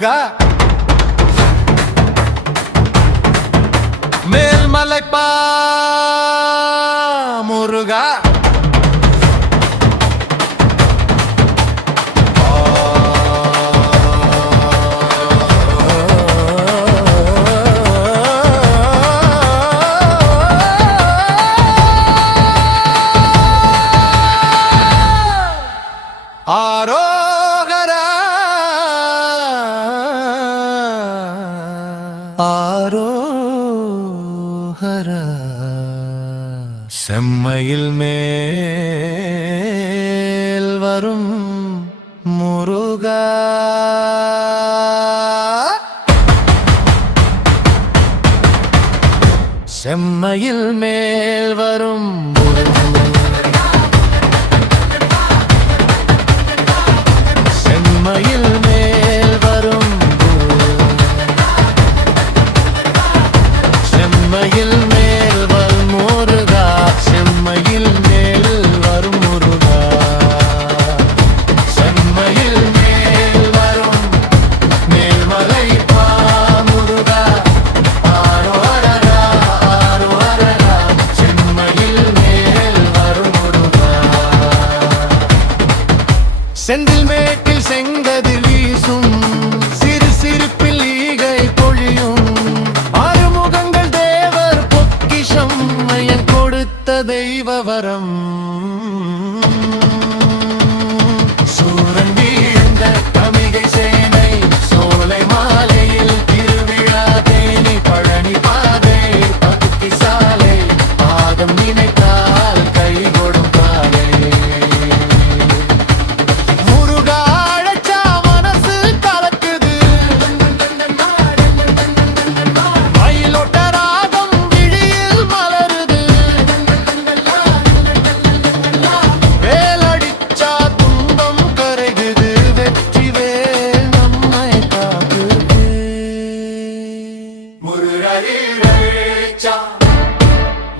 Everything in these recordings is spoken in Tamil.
முருகா மேல்மலைப்பா முருகா ஆரோகரா ஆரோகரா செம்மையில் மேல் வரும் முருகா செம்மையில் மேல் வரும் செம்மையில் மேல் வரும் செம்மையில் மேல் வரும் முருகா செம்மையில் மேல் வரும் முருகா செம்மையில் மேல் வரும் மேல்மலை பா முருகா ஆரோஹரா ஆரோஹரா செம்மையில் மேல் வரும் முருகா செந்தில் மேட்டில் செங்கதில் வீசும் சிறு சிறு பிள்ளைகை பொழியும் ஆறுமுகங்கள் தேவர் பொக்கிஷம் என் கொடுத்த தெய்வ வரம் சூரன் வீழ்ந்த தமிகை சேனை சோலை மாலையில் திருவிழா தேனி பழனி பாதை பக்தி சாலை பாதம் நினைத்தால் கை கொடுப்பாலே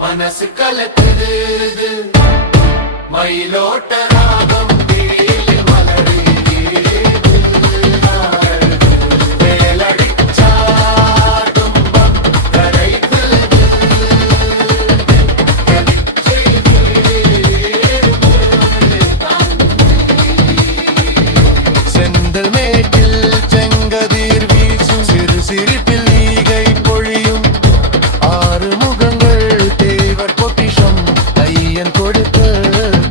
மனசு கலக்குது மயிலோட்ட ராகம் திடீர் மலருது வேலடிச்சா துன்பம் கரைக்குது செந்தல் மேட்டில் செங்கதிர் வீசும் சிறு சிறு பிள்ளைகை பொழியும் ஆறு முகங்கள் தேவர் பொக்கிஷம் ஐயன் கொடுத்த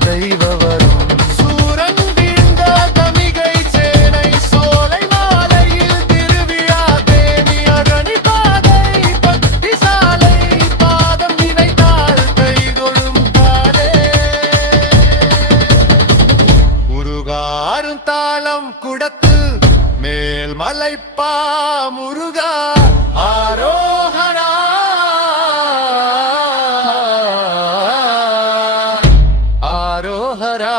தெய்வ வரம் சூரன் வீழ்ந்த தமிகை சேனை சோலை மாலையில் திருவிழா தேவி அரணி பாதை பக்தி சாலை பாதம் நினைத்தால் கைகொடும் காலே முருகாரும் தாளம் குடத்து மேல் மலைப்பா முருகா ஆரோஹரா ஆரோஹரா